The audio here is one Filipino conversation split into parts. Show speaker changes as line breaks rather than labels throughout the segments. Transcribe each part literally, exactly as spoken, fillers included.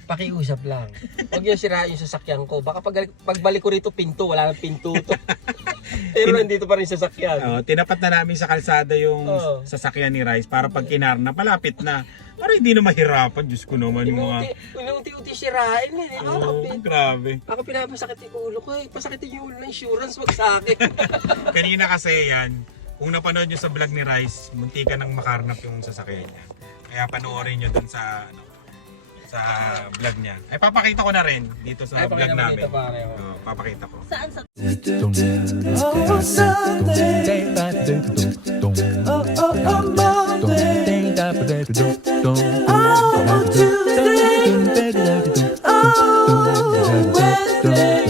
Pakiusap lang. Huwag yung sirain yung sasakyan ko. Baka pag, pagbalik ko rito pinto, wala nang pinto to. Pero nandito pa rin sasakyan.
Oh, tinapat na namin sa kalsada yung
Oo.
sasakyan ni Rice para pag kinarna, palapit na. Para hindi na mahirapan. Diyos ko naman yung mga...
Unti-unti sirain eh.
Oh,
Nakakapit.
grabe.
Ako pinapasakit yung ulo ko eh. Pasakitin yung ulo ng insurance, wag sa akin.
Kanina kasi yan, kung napanood nyo sa vlog ni Rice, munti ka nang makarnap yung sasakyan niya. Kaya panoorin nyo dun sa ano, sa vlog niya. Ay papakita ko na rin dito sa
Ay,
vlog
pakita mo
namin.
dito, pare, oh.
Oh, papakita ko.
Saan sa...
Oh, Sunday. Oh, oh, oh, Monday. Oh, Tuesday. Oh, Wednesday.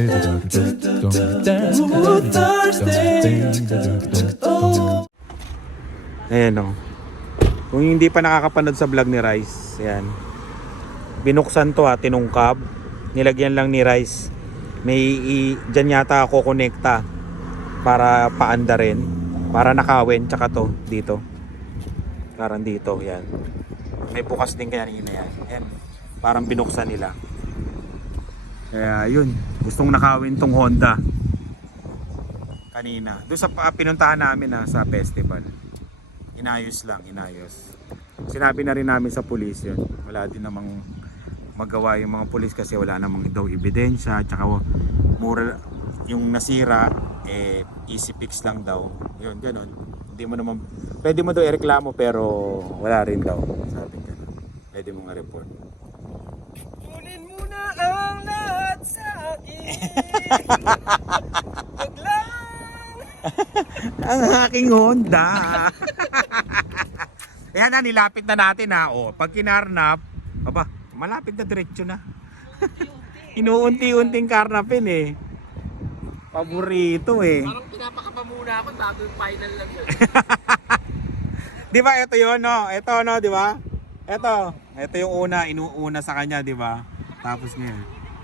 Ooh, Thursday. Oh.
Ayan o. Kung hindi pa nakakapanood sa vlog ni Rice, ayan. Binuksan to ha, tinungkab. Nilagyan lang ni Rice. May i, dyan yata ako konekta para paanda rin. Para nakawin, tsaka to, dito. Parang dito, yan. May bukas din kaya rin yan. Ayan. Parang binuksan nila. Kaya yun, gustong nakawin tong Honda. Kanina. Doon sa uh, pinuntahan namin ha, sa festival. Inayos lang, inayos. Sinabi na rin namin sa pulis yun. Wala din namang magawa yung mga pulis kasi wala namang daw ebidensya. Tsaka mura, yung nasira, eh, easy fix lang daw. Yun, ganun. Hindi mo naman, pwede mo daw ireklamo pero wala rin daw. Sabi ka. Pwede mo nga report.
Kunin mo na ang lahat sa akin. Wag lang.
Ang aking Honda. Yan na, nilapit na natin ha. O, pag kinarnap, aba, malapit na diretso na. Inuunti-unting karnapin eh. Paborito eh.
Parang pinapakapa muna ako bago yung final lang yun.
Di ba ito yun no? Ito no, di ba? Ito. Ito yung una, inuuna sa kanya, di ba? Tapos ngayon.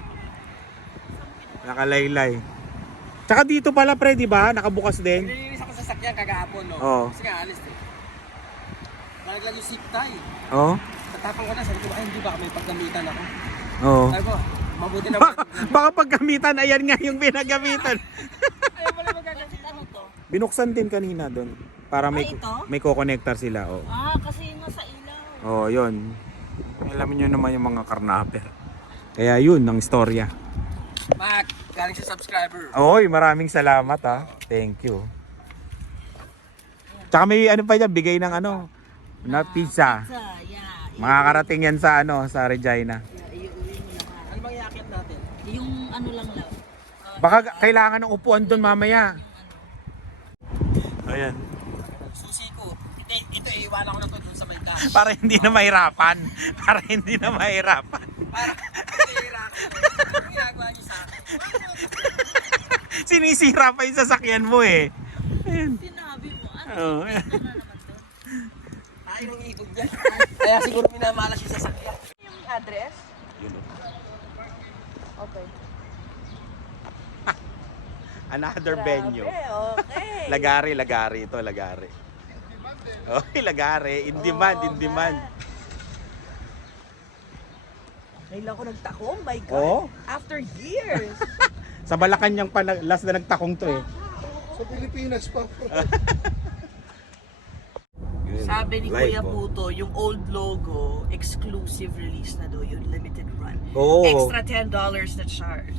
Nakalaylay. Tsaka dito pala pre, di ba? Nakabukas din.
Nilinis ako sa sakyan kagahapon, no?
Oo.
Kasi nga, alis eh. Nalaglag yung zip tie.
Oo.
Tatapang ko na, sabi ko, ay hindi ba may paggamitan ako?
Oo.
Sabi ko, mabuti na
Baka, baka paggamitan, ayan nga yung pinagamitan.
Ayaw pala magagamitan.
Ano to?
Binuksan din kanina doon. Para may,
Ah, ito?
may co-connector sila. Oh.
Ah, kasi nasa ilaw.
Oh, yun. Alam niyo naman yung mga karnaper. Kaya yun, ang istorya.
Mac, galing sa subscriber.
Oy, maraming salamat ha. Thank you. Tsaka may ano pa dyan, bigay ng ano, na pizza.
Sa, yeah.
Makakarating yan sa ano, sa Regina.
Iuwi mo na ka.
Ano bang iakit natin?
Yung ano lang lang. Ah,
Baka kailangan ng upuan doon mamaya. Ayan.
Susi ko. Ito, ito iiwanan ko na to dun sa may cash.
Para hindi na mahirapan. Para hindi na mahirapan.
Para, nasira ko. Ang ginagawa niyo sa akin.
Sinisira pa yung sasakyan mo eh. Ayan.
Sinabi mo, ano?
Oh.
Ano na naman to?
Ay, ng ibog dyan. Kaya siguro minamalas yung sasakyan.
Yung address?
Yun, oh.
Okay.
Another venue.
Okay.
Lagari, lagari ito, lagari. Okay, lagari. In demand, in demand.
Ngayon lang ako nagtako, oh my God.
Oo.
After years.
Sa Malacanang pa, na- last na nagtakong to eh.
Sa Pilipinas pa.
Sabi ni
Live,
Kuya
oh.
Puto, yung old logo, exclusive release na daw yun, limited run.
Oo.
Extra ten dollars na charge.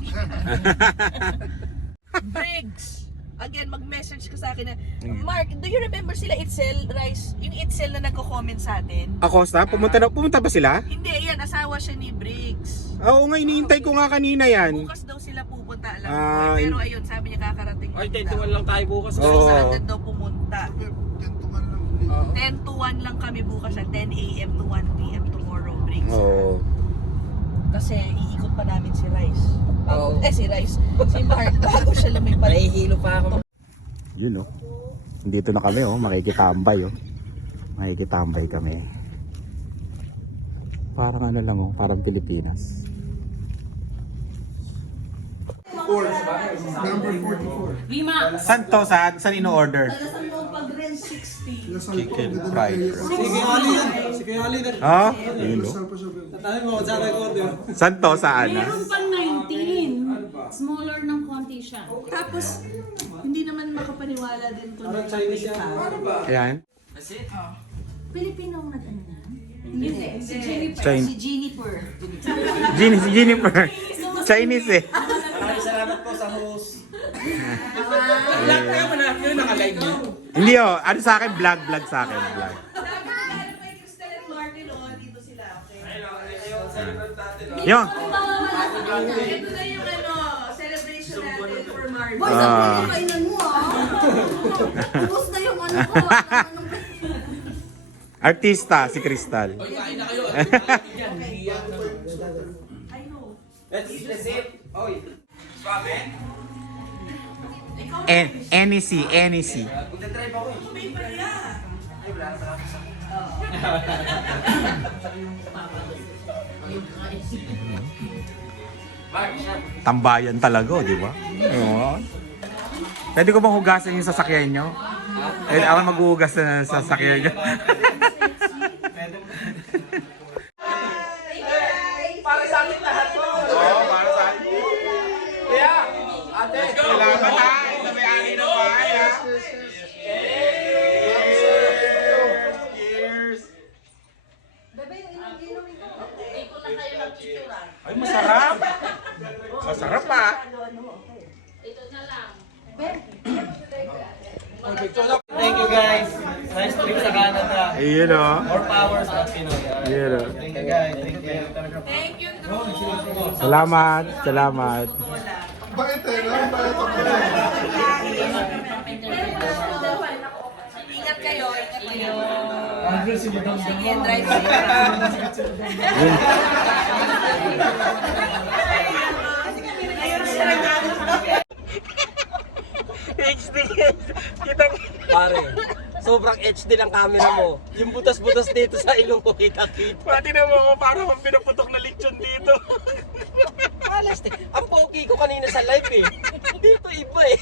Briggs! Again, mag-message ka sa akin na, Mark, do you remember sila Itzel, Rice? Yung Itzel na nagko-comment sa atin?
Acosta, pumunta na, pumunta ba sila?
Hindi, yan, asawa siya ni Briggs.
Oo nga, iniintay ko nga kanina yan.
Bukas daw sila pupunta, alam ko.
Ah,
Pero ayun, sabi niya kakarating
Ay,
lang
ten to
daw.
one lang tayo bukas.
Oo.
So, sa agad daw pumunta.
Tentuman lang.
ten to one lang kami bukas at ten a m to one p m tomorrow, Briggs.
Oo.
Kasi iikot pa namin si Rice. Bago,
Oo.
Eh, si Rice. Si Mark, bago siya lumipad.
Nahihilo pa ako.
Yun oh. Dito na kami oh, makikitambay oh. Makikitambay kami. Parang ano lang oh, parang Pilipinas.
Number forty-four.
Saan to? Saan? Saan in-order?
Lasal
Chicken
po,
fried
ganda
rice.
na kayo.
Oh, yun o. Saan to? Saan? ah?
Meron pang nineteen. Smaller ng konti siya.
Tapos, hindi naman makapaniwala din to na Chinese yan.
Ayan.
Pilipino ang nag-ano na?
Hindi, si Jennifer.
China.
Si Jennifer.
Gin si Jennifer. Chinese eh.
Maraming salamat po sa host. Lahat kayo mo na yun nakalive niyo.
Hindi oh, ano sa akin vlog, vlog sa akin, vlog.
Kay Crystal and Martin, oh, dito sila. Okay.
Yung,
Ito na yung ano, celebration natin for Martin.
Boy, sabi ko kainan mo ah. Ubus na yung ano ko. Anong
artista si Crystal. En N E C, N E C. Tambayan talaga, di ba? Oo. Pwede ko bang hugasan yung sasakyan nyo? Eh, ako maghuhugas na sa sasakyan nyo.
Para sa ating lahat po.
Oo, para sa akin.
Kaya, ate.
Salamat ha, sa may-ari ng bahay ha. Cheers! Ay, masarap! Masarap ha!
Thank you guys. Nice trip sa Canada.
Ayun o.
More power sa Pinoy.
Ayun o.
Thank you guys. Thank you.
Thank you, Drew.
Salamat, salamat.
Bakit eh? No? Bakit ako na?
Ingat kayo, ingat kayo.
Andrew, sige daw.
Sige, drive safe.
Yun.
H D kita pare. Sobrang H D lang camera mo. Yung butas-butas dito sa ilong ko kita-kita.
Pati na mo ako parang akong pinaputok na lechon dito.
Alas, ang pogi ko kanina sa live eh. Dito iba eh.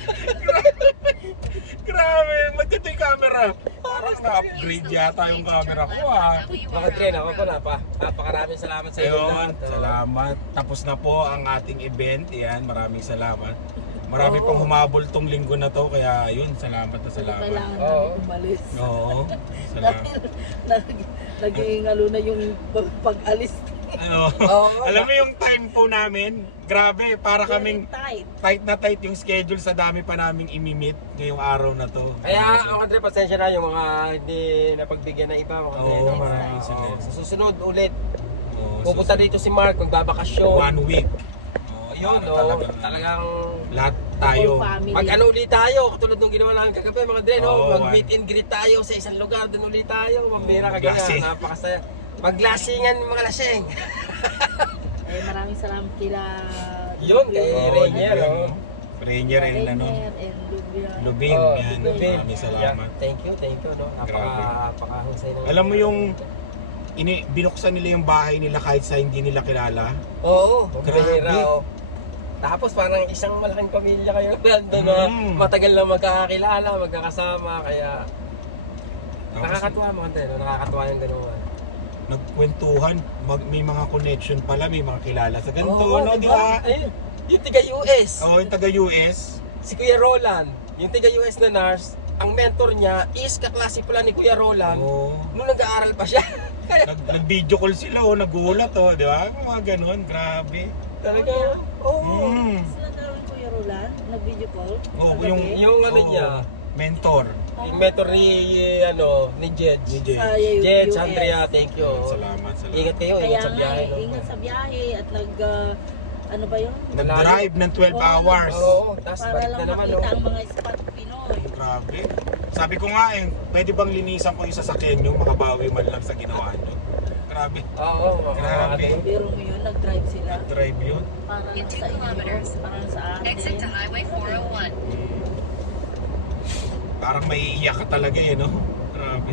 Grabe, maganda yung camera. Parang na-upgrade yata yung camera ko ah.
Mga tren ako pa na pa. Napakaraming salamat sa inyo
Ayun,
lahat.
salamat. Tapos na po ang ating event. Yan, maraming salamat. Marami pang humabol tong linggo na to, kaya yun, salamat na salamat.
kailangan
Oo.
namin umalis.
Oo, salamat.
Nag- Nag-iingalo na yung pag- pag-alis.
Ano,
Oo.
alam mo yung time po namin, grabe, para kaming
Tight.
tight na tight yung schedule sa dami pa naming imimit ngayong araw na to.
Kaya mga Andre, pasensya na yung mga hindi napagbigyan ng iba. Mga
Oo,
Andre, no?
maraming
Oo,
salamat.
Sa susunod ulit,
Oo,
pupunta
so-
dito si Mark, magbabakasyon.
One week.
Yun,
Para
no?
talagang-
Talagang
Lahat tayo.
Family.
mag ano ulit tayo, katulad nung ginawa namin kagabi mga Dre, no?
Oo,
Mag meet and greet tayo sa isang lugar, doon ulit tayo. Mambira
Oo,
kagabi,
maglasing.
napakasaya. Maglasingan mga laseng.
Eh, maraming salamat kila
Yun, kay
Oo,
Rainier,
yun,
no?
Rainier and ano,
Rainier and Lubia.
Lubing.
Oh,
Yan,
Lubin.
maraming salamat.
Yeah, thank you, thank you, no? Napaka,
Grabe.
napakahusay na.
Alam mo yung ini binuksan nila yung bahay nila kahit sa hindi nila kilala.
Oo,
Grabe.
grabe. Oh. Tapos parang isang malaking pamilya kayo nandun na
Mm.
matagal na magkakakilala, magkakasama, kaya
Tapos
nakakatuwa mga Dre, no? Nakakatuwa yung gano'n.
nagkwentuhan, mag, may mga connection pala, may mga kilala sa ganito,
Oo,
no, di
diba?
ba?
Ayun, yung tiga U S,
Oo, yung taga U S.
si Kuya Roland, yung tiga U S na nurse, ang mentor niya is kaklase pala ni Kuya Roland
Oo.
nung nag-aaral pa siya. Kaya
Nag, nag-video call sila, oh, nagulat, oh, di ba? Mga ganun, grabe.
talaga, oo.
Mm.
Sila dalawa ni Kuya Roland, nag-video call.
Oh,
Kagabi.
yung,
Yung ano
oo,
niya,
mentor
yung mentor ni, ano, ni Jedge.
ni Jay.
Sa U-
Jedge,
U S.
Andrea, thank you.
Salamat, salamat.
Ingat kayo,
Kaya
ingat sa
nga,
biyahe.
eh,
no?
ingat sa biyahe at nag, ah, ano ba yun?
Nag-drive ng twelve
Oo,
hours.
Oo, tapos
Para
balik
lang
na naman.
makita
No?
ang mga spot Pinoy.
Grabe. Sabi ko nga eh, pwede bang linisan ko yung sasakyan nyo, makabawi man lang sa ginawa nyo. Grabe.
Oo,
Grabe.
Pero mo yun, nag-drive sila.
Drive yun.
Parang sa inyo, parang sa atin.
Exit to Highway four oh one.
Parang may iiyak ka talaga eh, no? Grabe.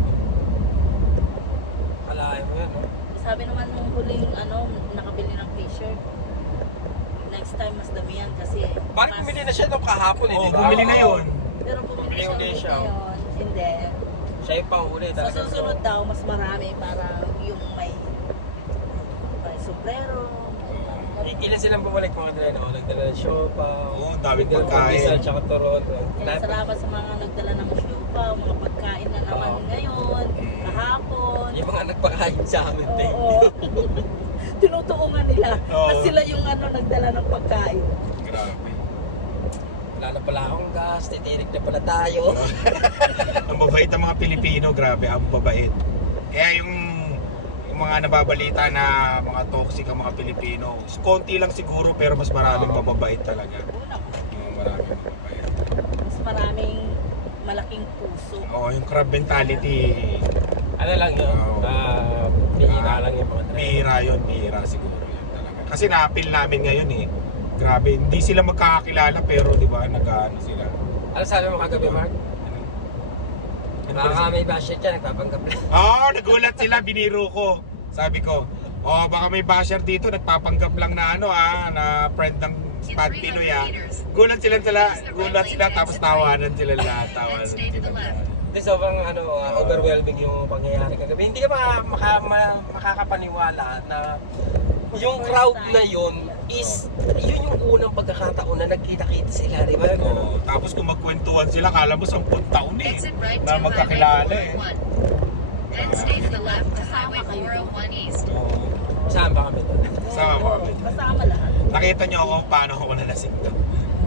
Alahin mo yan, no?
Sabi naman nung huling ano, nakabili ng t-shirt. Next time mas dami yan kasi
Bakit bumili na siya nung kahapon eh,
Oo,
di ba?
bumili na yun.
Pero bumili
Bumili
siya
ulit
ulit
siya.
ngayon. Hindi.
Siya yung panghuli.
Sa
talagang-
susunod daw, mas marami para yung may, may sombrero.
I- Ilan silang bumalik mga dala, no? Nagdala ng siopa.
Oo, ang daming
nagdala ng
pagkain.
Rizal, tsaka Toronto.
Kaya
Lahat-
salamat sa mga nagdala ng syupa, mga pagkain na naman
Oo.
ngayon, kahapon.
Yung mga nagpakain sa amin, thank
Oo.
you.
Tinutuungan nila
Oo.
na sila yung ano nagdala ng pagkain.
Grabe.
Wala na pala akong gas, titirik na pala tayo.
Ang babait ng mga Pilipino, grabe, ang babait. Kaya yung, yung mga nababalita na mga toxic ang mga Pilipino, konti lang siguro pero mas maraming
Oo.
mababait talaga.
Una,
Yung maraming mababait.
mas maraming malaking puso.
Oo, yung crab mentality,
Ano lang yun,
Oo.
ah, bihira lang yung mga driver.
bihira yun, bihira siguro yun talaga. Kasi na-appeal namin ngayon eh. Grabe, hindi sila magkakakilala pero di ba, nag-ano sila.
Ano sabi mo kagabi, Mark?
Ano
Baka may basher dyan, nagpapanggap na.
Oo, oh, nagulat sila, biniro ko. Sabi ko, oh, baka may basher dito, nagpapanggap lang na ano ah, na friend ng Spad Pinoy ah. Gulat sila sila, gulat sila, tapos tawanan sila lahat,
Then
tawanan
stay to
sila
the left.
lahat.
Hindi, sobrang ano, ah, overwhelming yung pangyayari kagabi. Hindi ka maka, maka, ma- makakapaniwala na yung crowd na yun is, yun yung unang pagkakataon na nagkita-kita sila, di ba?
Oo, tapos kung magkwentuhan sila, kala mo sampung taon eh,
Exit right
na
to Highway
magkakilala eh.
four oh one. Then stay to the left to Highway four oh one East.
Oo,
Saan ba kami doon?
sama mo kami.
Kasama lahat.
Nakita niyo ako paano ako nalasing doon.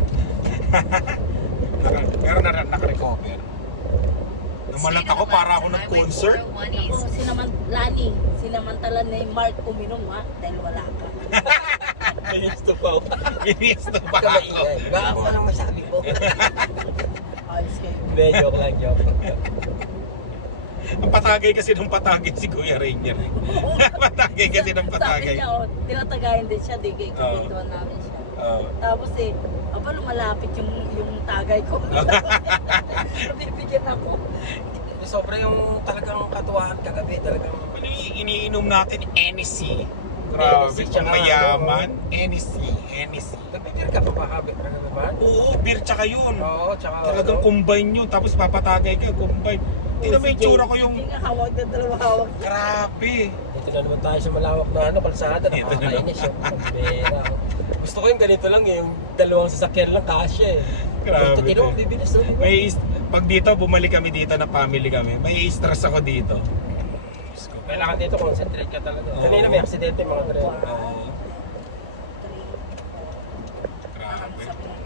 Naka- Pero na, naka-recover. Namalat ako para ako nag-concert.
four oh one
Ako,
East.
sinaman, Lani, sinamantala ni Mark uminom ha, dahil wala ka.
Ayos to pa.
Inis na ba
Baka
ako?
maingay. Baka ako lang masabi ko.
Ayos kayo.
Hindi, joke lang, joke lang.
Ang patagay kasi ng patagay si Kuya Rainier. Patagay kasi ng
Sabi
patagay.
niya, oh, tinatagayan din siya, di kayo
Oo.
kumintuan namin siya.
Oo.
Tapos eh, aba lumalapit yung yung tagay ko. Nabibigyan ako.
Sobra yung talagang katuwahan kagabi. Talagang
Ano yung iniinom natin? Hennessy. Grabe,
Hennessy,
pang
tsaka
mayaman. Hennessy, Hennessy.
nagpipir ka pa ba kagabi? Kagabi ba?
Oo, beer tsaka yun.
Oo, tsaka
Talagang
ano,
combine yun, tapos papatagay kayo, combine. Tingnan mo yung tsura ko yung...
Hindi nga hawag na dalawa hawag.
Grabe.
dito na naman tayo sa malawak na ano, kalsada.
Dito na
Nakakainis yung pera. Gusto ko yung ganito lang eh, yung dalawang sasakyan lang kasya eh.
Grabe.
Ito, tino, bibilis na.
May, is- pag dito, bumalik kami dito na family kami, may stress ako dito.
Kailangan dito, concentrate ka talaga.
Oo.
Kanina may aksidente mga driver.
Oo. Grabe.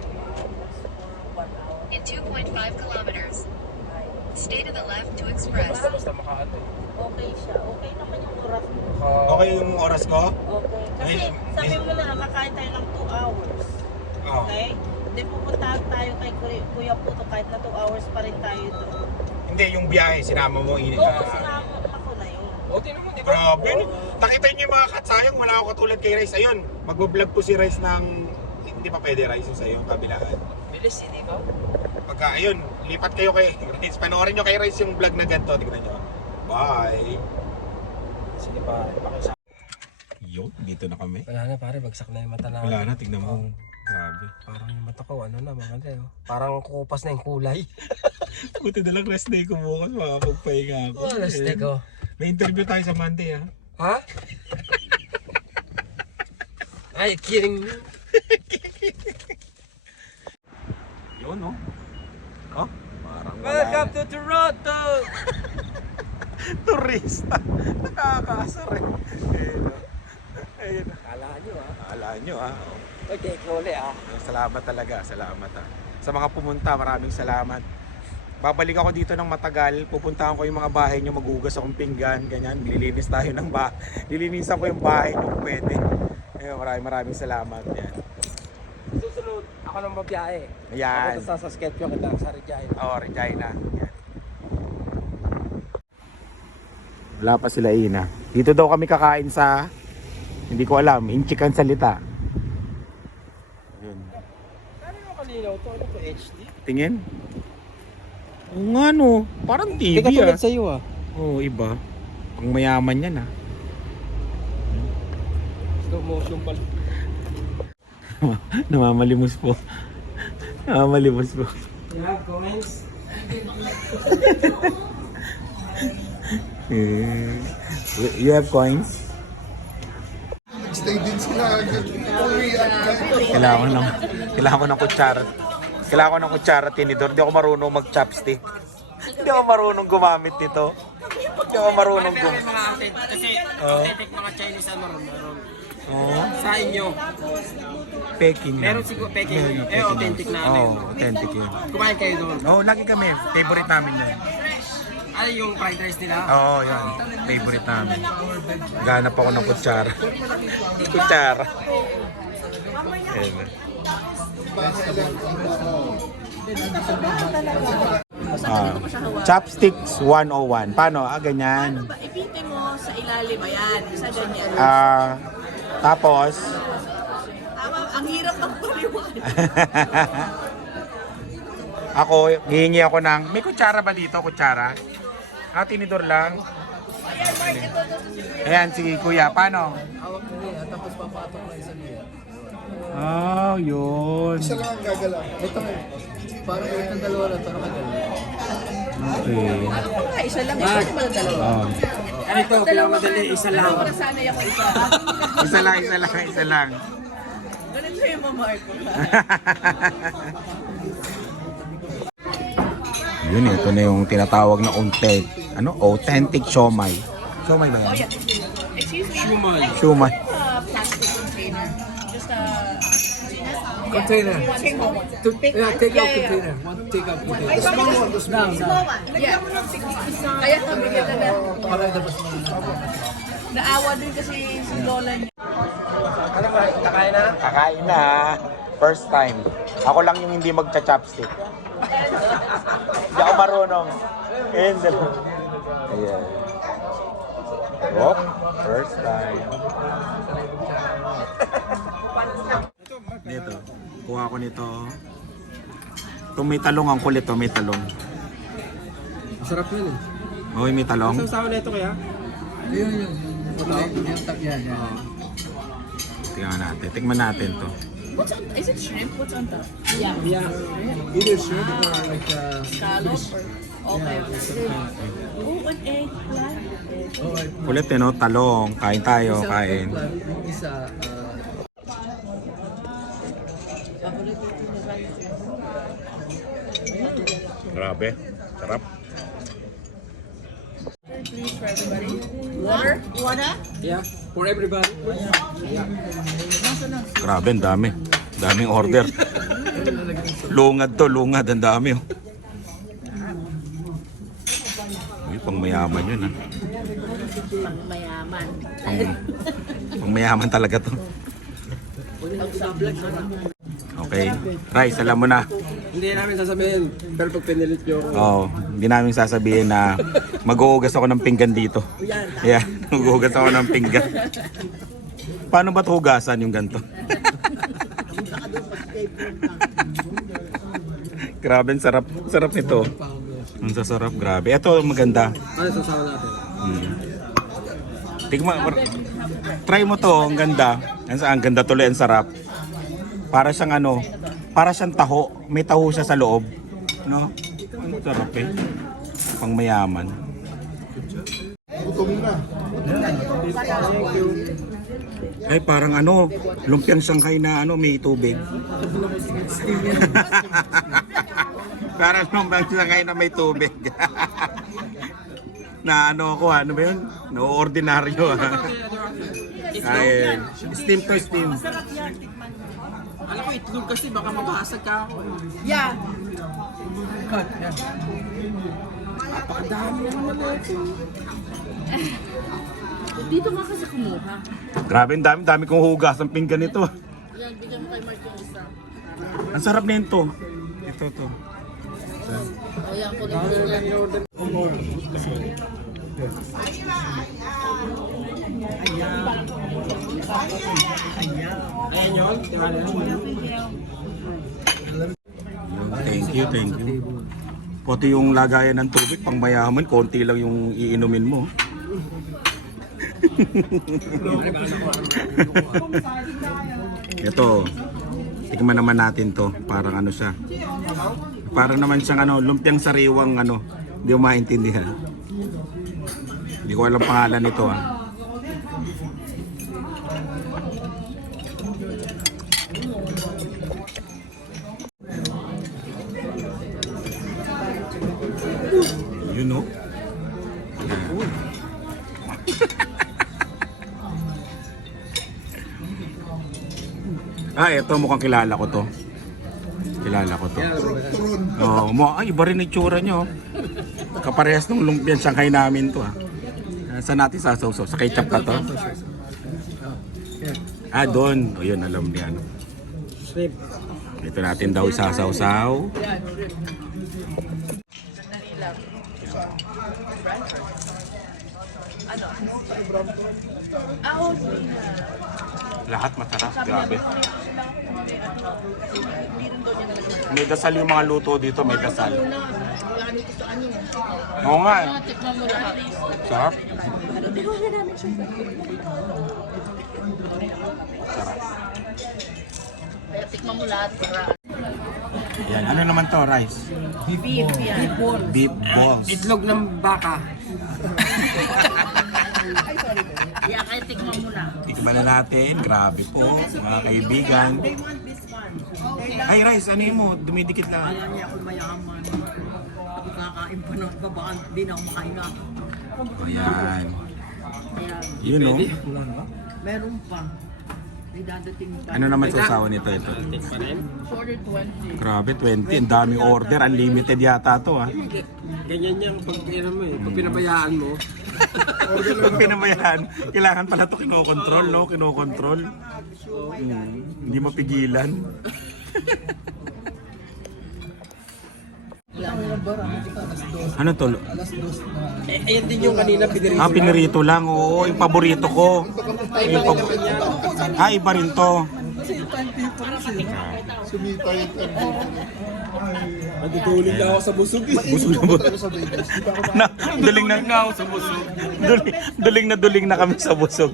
In two point five kilometers, stay to the left to express.
Basta-basta makaano eh.
Okay siya. Okay naman yung oras mo.
Maka-
Okay yung oras ko?
Okay. Kasi
Ay,
sabi
ay.
mo na nakakain tayo ng two hours.
Oo.
Okay? Then pupunta tayo kay Kuya- Kuya Puto kahit na two hours pa rin tayo doon.
Hindi, yung biyahe, sinama mo. Ini-
Oo,
ah,
sinama ako na yun.
O, tino mo, di ba?
Grabe. Nakita niyo yung mga katsayang, wala ako katulad kay Rice. Ayun, magbablog po si Rice ng... Hindi pa pwede Rice yung sa'yo, kabilaan.
Bilis eh, di ba?
Pagka, ayun, lipat kayo kay Rice. Panoorin nyo kay Rice yung vlog na ganito. Tignan nyo. Bye!
Sige pa, pakisa.
Yun, dito na kami.
Wala na pare, bagsak na yung mata na.
Wala na, tignan mo. Grabe.
Parang yung mata ko, ano na mga tayo. Parang kukupas na yung kulay.
Buti na lang rest day ko bukas, makakapagpahinga ako.
Oh, last day ko.
May interview tayo sa Monday, ha?
Ha? Ay, kidding me.
Yun, no? Oh, parang wala
Welcome
na.
to Toronto!
Turista. Nakakaasar eh. Ayun, no? Ayun.
Kala nyo ah.
Akala nyo, ha?
Okay, kole ah.
Salamat talaga, salamat ha. Sa mga pumunta, maraming salamat. Babalik ako dito ng matagal, pupuntahan ko yung mga bahay nyo, maghugas akong pinggan, ganyan, lilinis tayo ng bahay. Lilinisan ko yung bahay nyo kung pwede. Ayun, maraming maraming salamat. Yan.
Susunod, ako nang mabiyahe.
Ayan.
Ako sa Saskatchewan, kita sa Regina.
Oo, oh, Regina. Yan. Wala pa sila Ina. Dito daw kami kakain sa, hindi ko alam, Inchikan salita. Ayun.
Ano yung kalinaw to? Ano to, H D?
Tingin. Oo nga no, parang T V ah.
sa'yo ah.
Oo, iba. Pang mayaman yan ah.
Slow motion pala.
Namamalimos po. Namamalimos po.
You have comments?
Eh, you- you have coins?
Stay din sila. Uwi at
Kailangan ko ng, kailangan ko ng kutsara. Kailangan ko ng kutsara, tinidor. Hindi ako marunong mag-chopstick. Hindi ako marunong gumamit nito. Hindi ako marunong
Pero
gumamit.
yung mga authentic, kasi authentic mga Chinese ang maroon, meron.
Oh,
Sa inyo,
Peking lang.
meron siguro Peking, eh authentic na ano
Oo,
yun.
authentic yun.
Kumain kayo doon.
Oo, oh, lagi kami. Favorite namin yun.
Ano yung fried rice nila?
Oo, oh, yun. Favorite namin. Ganap ako ng kutsara. Kutsara. Ayun. Ah, chopsticks one oh one. Paano? Ah, ganyan.
Ba, ipinte mo sa ilalim, ayan, sa ganyan.
Ah, tapos,
Tama, ang hirap ng paliwanag.
ako, hihingi ako ng, may kutsara ba dito? Kutsara? Ah, tinidor lang. Ayan, si Kuya. Paano? Oh, yun.
isa lang ang gagalaw.
Okay.
Ay, isa lang, isa lang pala dalawa.
Oh.
Ano ito, pinakamadali, isa lang.
Ako nasanay ako isa.
Isa lang, isa lang, isa lang.
Ganito yung mamark ko.
Yun, ito na yung tinatawag na authentic, ano, authentic siomai. Siomai ba yan?
Oh, yeah. Excuse me.
Shumay.
Siomai.
Uh, plastic container. Just a...
Container.
Small one.
To, yeah, take out
Yeah, yeah,
container. One take out container.
Small one. Small one. Yeah. Kaya sabi ka na
Para dapat mo.
naawa din kasi si Lola niya.
Ano ba, kakain na?
Kakain na. First time. Ako lang yung hindi magcha-chopstick. Hindi ako marunong. And, ayan. Oh, first time. Dito. Kuha ko nito. Itong may talong ang kulit to, may talong.
Sarap yun eh.
Hoy, may talong.
Sausawa na ito kaya?
Ayun yun. Yung tap yan. yan.
Tingnan natin. Tikman natin to.
What's on, is it shrimp? What's on top?
Yeah. Either shrimp or like uh,
Scallop or... Okay. Oh, an eggplant.
oh, like,
Kulit eh, no? Talong. Kain tayo,
isa
kain.
eggplant, yung isa uh,
Grabe. Sarap.
Please for everybody. Water? Water?
yeah, for everybody.
Grabe, ang dami. Daming order. Lungad to, lungad. Ang dami. Oh. Uy, pang mayaman yun, ha?
Mayaman.
Pang, pang mayaman talaga to. Okay. Rice, alam mo na.
Hindi namin sasabihin, pero pag pinilit nyo,
Oo, hindi namin sasabihin na mag-uugas ako ng pinggan dito. Yeah, mag-uugas ako ng pinggan. Paano ba ito hugasan yung ganito? Grabe, ang sarap. Sarap nito. Ang sasarap, grabe. Ito, maganda.
ano sasawa natin?
Hmm. Tigma, try mo to, ang ganda. Ang, ang ganda tuloy, ang sarap. Para siyang ano, para siyang taho. May taho siya sa loob. No? Ang sarap eh. Pang mayaman.
Gutom na.
Ay, parang ano, lumpiang Shanghai na ano, may tubig. Parang lumpiang Shanghai na may tubig. Na ano ako, ano ba yun? No, ordinaryo. Ay, steam to steam.
Alam ko itlog kasi baka mabasag ka ako.
Yeah.
Cut, yeah.
Napakadami naman ito.
Dito nga kasi kumuha.
Grabe, ang dami, dami kong hugas ang pinggan nito.
Yan, bigyan mo kay Mark yung isa.
Ang sarap nito. Ito to.
O yan, kulit mo yan.
Ayan yun, tiwala naman.
Thank you, thank you. Pati yung lagayan ng tubig, pang mayaman, konti lang yung iinumin mo. Ito, tikman naman natin to. Parang ano siya. Parang naman siyang ano, lumpiang sariwang ano. Hindi mo maintindihan. Hindi Hindi ko alam pangalan nito ah. You know? Ah, ito mukhang kilala ko to. Kilala ko to. Oo, mo ay iba rin itsura nyo. Kaparehas ng lumpian siyangkay namin to ah. Ah, Saan natin sasawsaw? Sa ketchup na to? Ah, doon. O yun, alam niya. Ano. Ito natin daw isasawsaw.
Sandali lang. Ano? Ah, oh, sige na.
Lahat masarap, grabe.
Hindi rin daw niya talaga.
May dasal yung mga luto dito, may dasal. Oo nga eh.
Tikman mo lahat.
Sarap.
Kaya tikman mo lahat para
Yan, ano naman to, rice?
Beef yan.
Beef balls.
Itlog ng baka.
kaya kaya tikman mo na.
Tikman na natin. Grabe po, mga kaibigan. Ay, rice, ano yun mo? Dumidikit lang.
Niya ako mayaman. Ako kakain pa ng babaan, di na ako makain na.
Ayan.
Ayan.
Yun, no?
Meron pa. May dadating pa.
Ano naman sasawa nito? Ito.
Order twenty.
Grabe, twenty. Ang daming order. Unlimited yata to, ha?
Ganyan yung pag, ano mo eh, pag pinabayaan mo.
Pag pinabayaan, kailangan pala to kinokontrol, no? Kinokontrol. Hmm, hindi mapigilan. Ano to?
Eh, ayan din yung kanina pinirito.
Ah, pinirito lang. Oo, yung paborito ko. Yung pab- ah, iba rin to.
Sumita yung
Natutulog na ako sa busog eh.
Busog na busog. na, duling na nga ako sa busog. Duling, duling na duling na kami sa busog.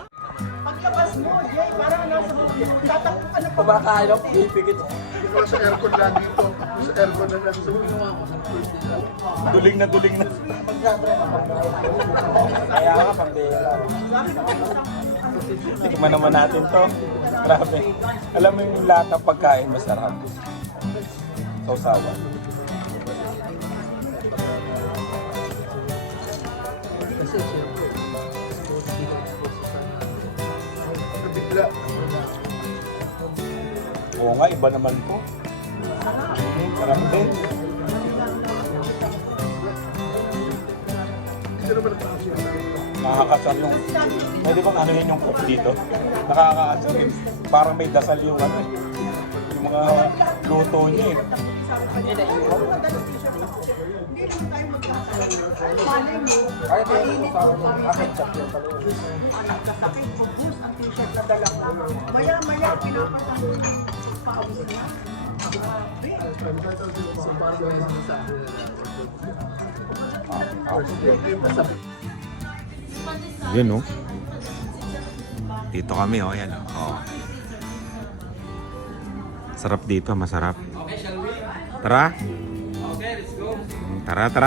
Kumakain ako, pipikit.
Ikaw sa aircon lang dito. Sa aircon na lang.
Duling na duling na. Kaya nga, pambira. Tikman naman natin to. Grabe. Alam mo yung lahat ng pagkain masarap. Sausawa.
Nabigla.
Oo nga, iba naman to. Sarap din.
Hindi naman nakakasya.
Nakakasar yung... Pwede bang ano yun yung cook dito? Nakakasar yun. Parang may dasal yung ano eh. Yung mga luto niya eh. Yun no? Dito kami oh, yan oh. Sarap dito, masarap. Tara. Tara, tara.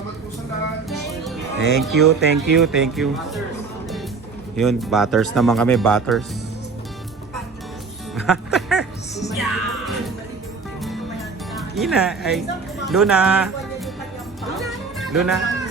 Thank you, thank you, thank you. Yun, butters naman kami, butters. Butters. Ina, ay, Luna. Luna.